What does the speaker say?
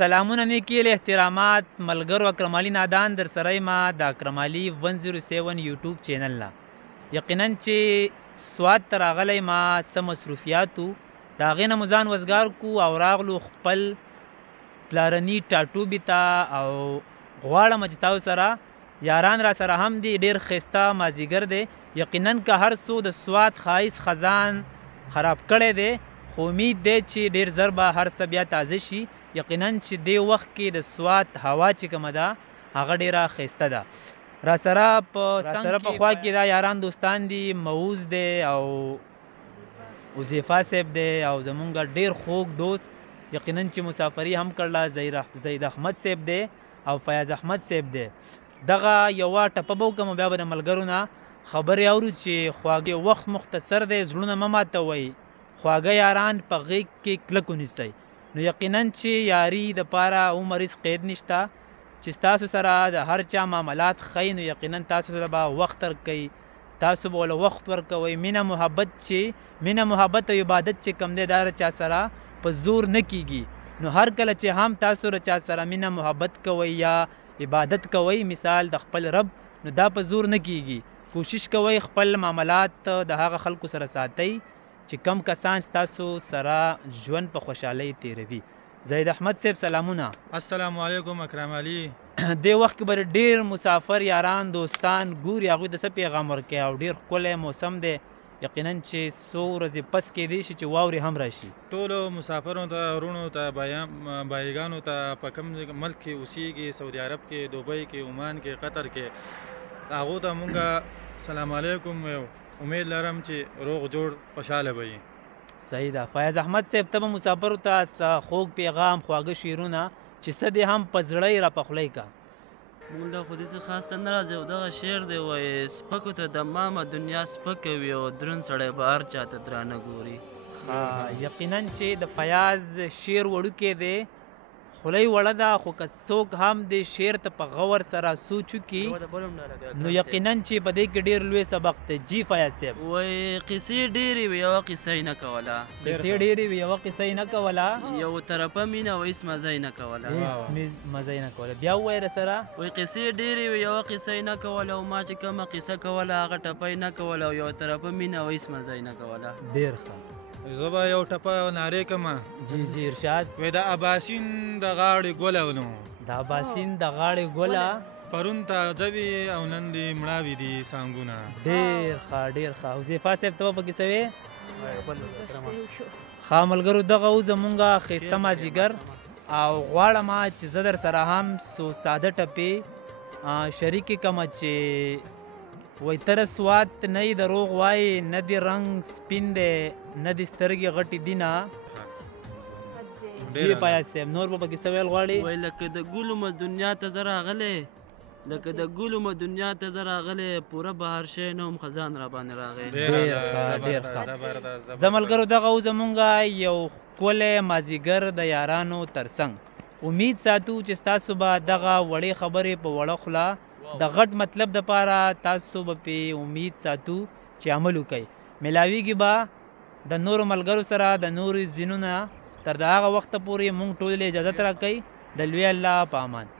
سلامونه نیکي له احترامات ملګرو اکرم علي نادان در سره ما د اکرم علي 107 یوټیوب چینل لا یقینا چې سواد ته راغلی ما څه مصروفیات وو د هغې نه مو ځان وزګار کو او راغلو خپل پلارني ټاټوبي ته او غواړم چې تاسو سره یاران را سره هم دي ډېر ښایسته مازدیګر دی یقینا که هر څو د سواد ښایست خزان خراب کړی دی خو امید دی چې ډېر ژر به هر څه بیا تازه شي یقینا چې دې وخت کې د سواد هوا چې کومه ده هغه ډېره ښایسته ده را سره په خوا کې دا یاران دوستان دي موز دی او حذیفه صاحب دی او زمونږ ډېر خوږ دوست یقینا چې مسافري هم کړله زید احمد صاحب دی او فیاض احمد صاحب دی دغه یوه ټپه به وکړم بیا به د ملګرو نه خبرې اورو چې خواږه وخت مختصر دی زړونه مه ماتوئ خواږه یاران په غیږ کې کلک ونیسئ نو یقینا چې یاري دپاره عمر هېڅ قید نشته چې ستاسو سره د هر چا معاملات ښی نو یقینا تاسو سره به وخت ورکوئ تاسو به ورله وخت ورکوئ مینه محبت او عبادت چې کوم دی دا د چا سره په زور نه کیږي نو هر کله چې هم تاسو د چا سره مینه محبت کوئ یا عبادت کوئ مثال د خپل رب نو دا په زور نه کیږي کوشش کوئ خپل معاملات د هغه خلکو سره ساتئ چې کم کسان ستاسو سره ژوند په خوشحالۍ تیروي زید احمد صاحب سلامونه السلام علیکم اکرم علي دې وخت کې به ډېر مسافر یاران دوستان ګوري هغوی ته څه پیغام ورکوي او ډېر ښکلی موسم دی یقینا چې څو ورځې پس کیدی شي چې واورې هم راشي ټولو مسافرو ته ورونو ته بایګانو ته په کوم ملک کې اوسیږي سعودي عرب کې دوبۍ کې عمان کې قطر کې هغو ته مونږ سلام علیکم ویو امید لرم چې روغ جوړ خوشحاله به وي صحیح ده فیاض احمد صاحب ته به مسافرو ته څه خوږ پیغام خواږه شعرونه چې څه دې هم په زړه یې را پخولی کا مونږ له خو داسې خاص څه نه راځي او دغه شعر دی وایي سپکو ته دمامه دنیا سپکه وي او دروند سړی به هر چا ته درانه ګوري یقینا چې د فیاض شعر وړوکی دی خولۍ وړه ده خو که څوک هم د شعر ته په غور سره سوچ وکړي نو یقینا چې په دې کې ډېر لوی سبق دی جی فیاض صاحب وایي قصې ډېرې وي یوه قصه یې نه کوله قصې ډېرې وي یوه قصه یې نه کوله یو طرفه مینه و هېڅ مزه یې نه کوله مزه یې نه کوله بیا ووایه راسره وایي قصې ډېرې وي یوه قصه یې نه کوله او ما چې کومه قصه کوله هغه ټپه یې نه کوله او یو طرفه مینه و هېڅ مزه یې نه کوله ډېر ښه زه به یو ټپه نارې کړم جی ارشاد وایي د اباسین د غاړې ګوله نو د اباسین د غاړې ګوله پرون تازه وي او نن دې مړاوي دي سانګونه ډېر ښه ډېر ښه حذیفه صاحب ته به پکې څه وې ښه ملګرو دغه و زمونږ ښایسته مازدیګر او غواړم چې زه در سره هم څو ساده ټپې شریکې کړم چې وایي تره سواد نه یې دروغ وایي نه دې رنګ سپین دی نه دې سترګې غټې دي نه جی فیاض صاحب نور به پکې څه ویل غواړي وایي لکه د ګلو مه دنیا ته زه راغلی لکه د ګلو مه دنیا ته زه راغلی پوره به هر شی نه هم خزان را باندې راغی ډېر ښه ډېر ښه زه ملګرو دغه و زمونږ یو ښکلی مازدیګر د یارانو تر څنګ امید ساتو چې ستاسو به دغه وړې خبرې په وړه خوله د غټ مطلب دپاره تاسو به پې امید ساتو چې عمل وکړئ میلاویږي به د نورو ملګرو سره د نورو ځینو نه تر د هغه وخته پورې مونږ ټولې اجازت راکوئ د لوی الله په امان